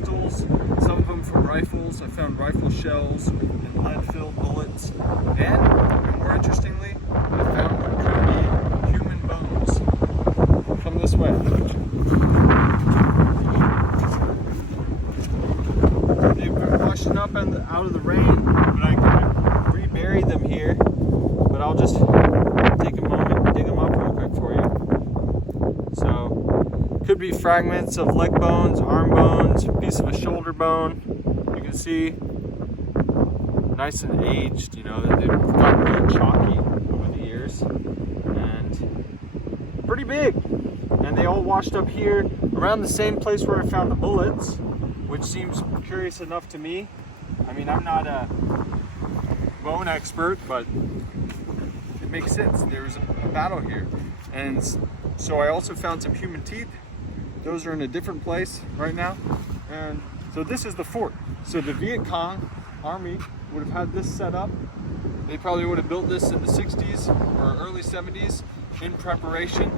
pistols, some of them from rifles. I found rifle shells and lead-filled bullets, and more interestingly, I found what could be human bones. Come this way. They've been washing up out of the rain, but I reburied them here. But I'll just take a moment and dig them up real quick for you. So, could be fragments of leg bones, arm bones, a piece of a shoulder bone. You can see, nice and aged, you know, they've gotten really chalky over the years. And pretty big. And they all washed up here around the same place where I found the bullets, which seems curious enough to me. I mean, I'm not a bone expert, but it makes sense. There was a battle here. And so I also found some human teeth. Those are in a different place right now. And so this is the fort. So the Viet Cong army would have had this set up. They probably would have built this in the 60s or early 70s in preparation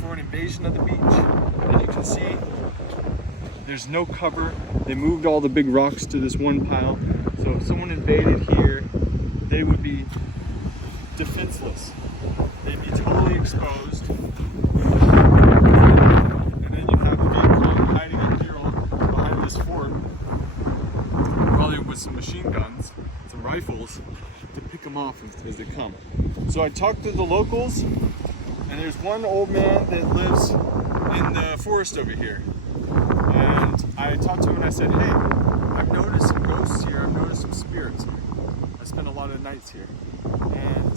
for an invasion of the beach. And you can see there's no cover. They moved all the big rocks to this one pile. So if someone invaded here, they would be defenseless. They'd be totally exposed. And then you have the Viet Cong hiding up here behind this fort, probably with some machine guns, some rifles, to pick them off as they come. So I talked to the locals, and there's one old man that lives in the forest over here. And I talked to him and I said, hey, I've noticed some ghosts here, I've noticed some spirits here. I spent a lot of nights here. And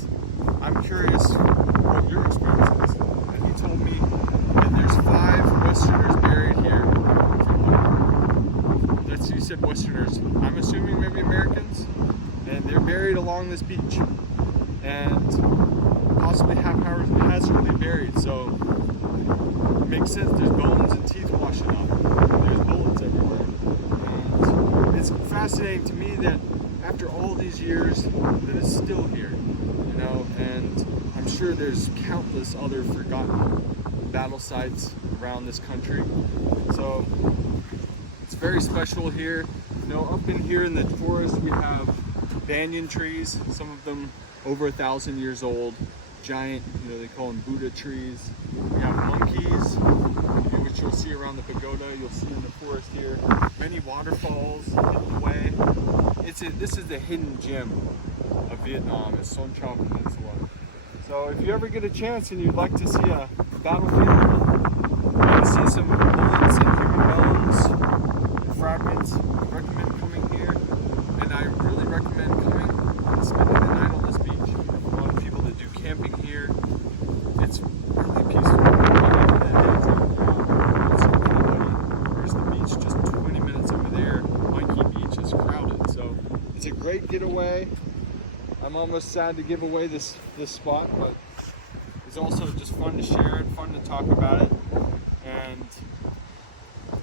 I'm curious what your experience is. And he told me that there's 5 Westerners buried here. That's, he said Westerners. I'm assuming maybe Americans. And they're buried along this beach. And possibly haphazardly buried. So it makes sense. There's bones and teeth washing up. There's bullets everywhere. And it's fascinating to me that after all these years, that it's still here. You know, and I'm sure there's countless other forgotten battle sites around this country. So it's very special here. You know, up in here in the forest we have banyan trees, some of them over 1,000 years old, giant, you know, they call them Buddha trees. We have monkeys, which you'll see around the pagoda, you'll see in the forest here. Many waterfalls hidden away. This is the hidden gem of Vietnam, is Son Tra Peninsula. So if you ever get a chance and you'd like to see a battlefield, you can see some bullets and human bones and fragments, I recommend coming here. And I really recommend coming and spending the night on this beach. A lot of people that do camping here, it's really peaceful. Whereas the beach just 20 minutes over there, Mikey Beach, is crowded. So it's a great getaway. I'm almost sad to give away this spot, but it's also just fun to share it, fun to talk about it, and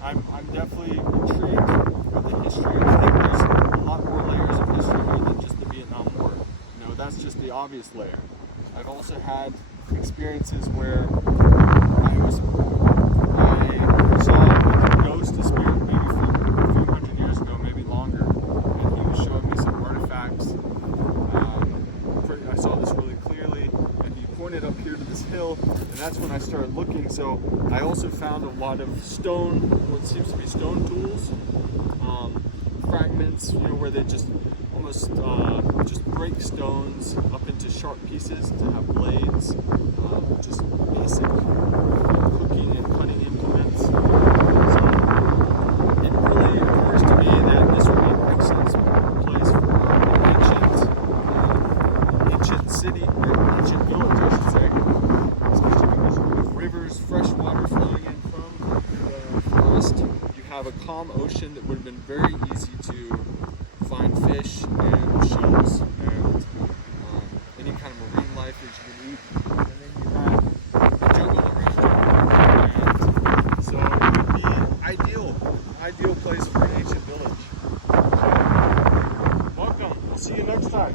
I'm definitely intrigued with the history. I think there's a lot more layers of history here than just the Vietnam War. You know, that's just the obvious layer. I've also had experiences where I saw a ghost, a spirit, maybe from a few hundred years ago, maybe longer, and he was showing me some artifacts. I saw this really clearly, and he pointed up here to this hill, and that's when I started looking. So I also found a lot of stone, what seems to be stone tools, fragments, you know, where they just almost just break stones up into sharp pieces to have blades, just basic cooking and cutting implements. So it really occurs to me that this would be an excellent place for an ancient city, or ancient village, I should say, especially because you have rivers, fresh water flowing in from the forest. You have a calm ocean that would have been very easy to find fish and shells and any kind of marine life that you can eat. And then you have the jungle around you. And so it would be ideal place for an ancient village. So, welcome. We'll see you next time.